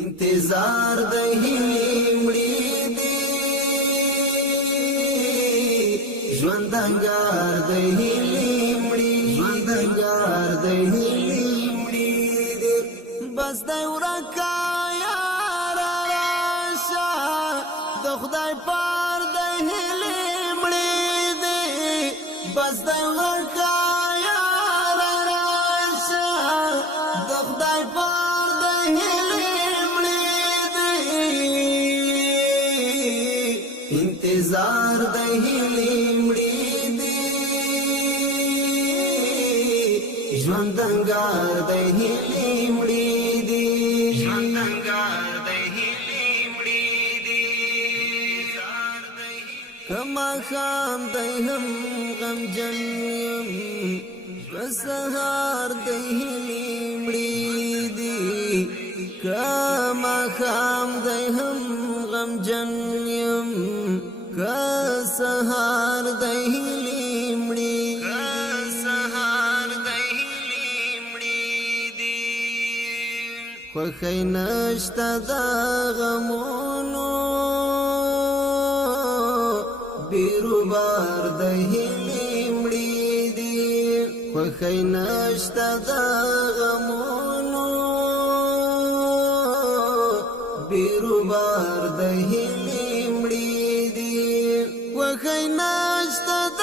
انتظار د هیلې مړې دي ژوندانګار د هیلې مړې ژوندانګار د هیلې مړې دي بس د ورکا یار راشه د خدای پار د هیلې مړې دي بس د ورکا یار راشه د خدای پار د هیلې انتظار د هیلې مړې دي ژوندانګار د هیلې مړې دي ژوندانګار د هیلې مړې دي کما خام د هم غمجن یم سهار د هیلې مړې دي کما خام د هم غمجن یم کا سهار د هیلې مړې کا سهار د هیلې مړې دي خوښي نشته د غمونو بیروبار د هیلې مړې دي خوښي نشته د غمونو بیروبار د هیلې مړې دي وخی نشته د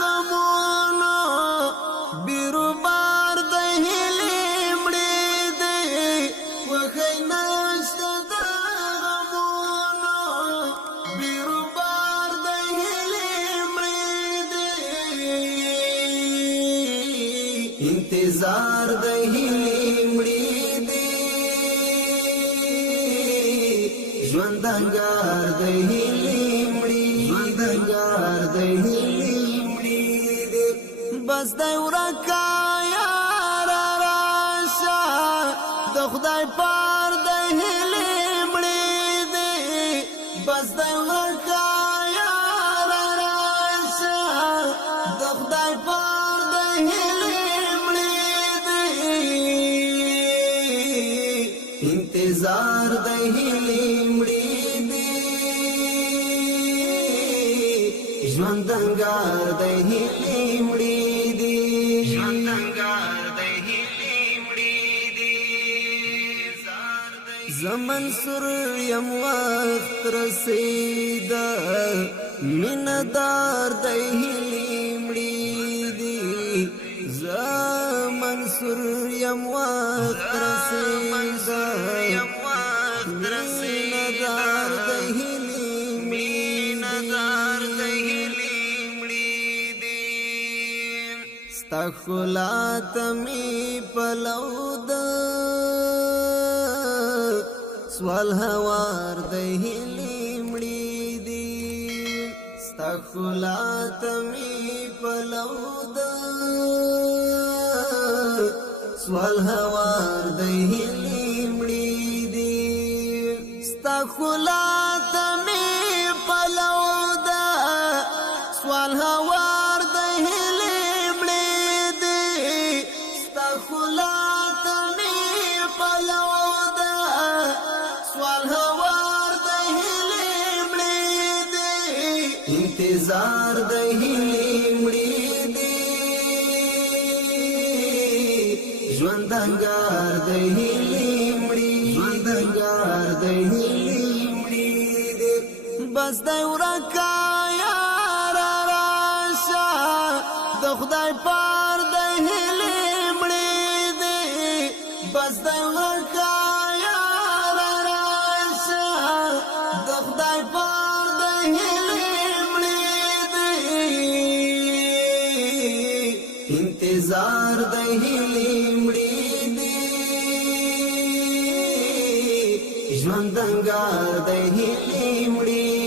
غمونو بیروبار د هیلې مړې دي وخی نشته د غمونو بیروبار د هیلې مړې دي انتظار د هیلې مړې ژوندانګار د هیلې مړې ژوندانګار د هیلې مړې دي بس د ورکا یار راشه د خدای پار د هیلې مړې دي بس د ورکا یار راشه د خدای پار د هیلې مړې دي انتظار د هیلې ژوندانګار د هیلې مړې دي ژوندانګار د هیلې مړې دي زمن سر یم وخت رسید میندار د هیلې مړې دي زمن سر یم وخت رسید میندار د هیلې تخلات می پلود سوال هوار د هیلې مړې دي تخلات می پلود سوال هوار د هیلې مړې دي تخلات می پلود سوال هوار د خلات می پلود سوال هوار د هیلې مړې دي انتظار د هیلې مړې دي ژوندانګار د هیلې مړې ژوندانګار د هیلې مړې دي بس د ورکا یار راشه د خدای پار د هیلې بس د ورکا یار راشه د خدای پار د هیلې مړې دي انتظار د هیلې مړې دي ژوندانګار د هیلې مړې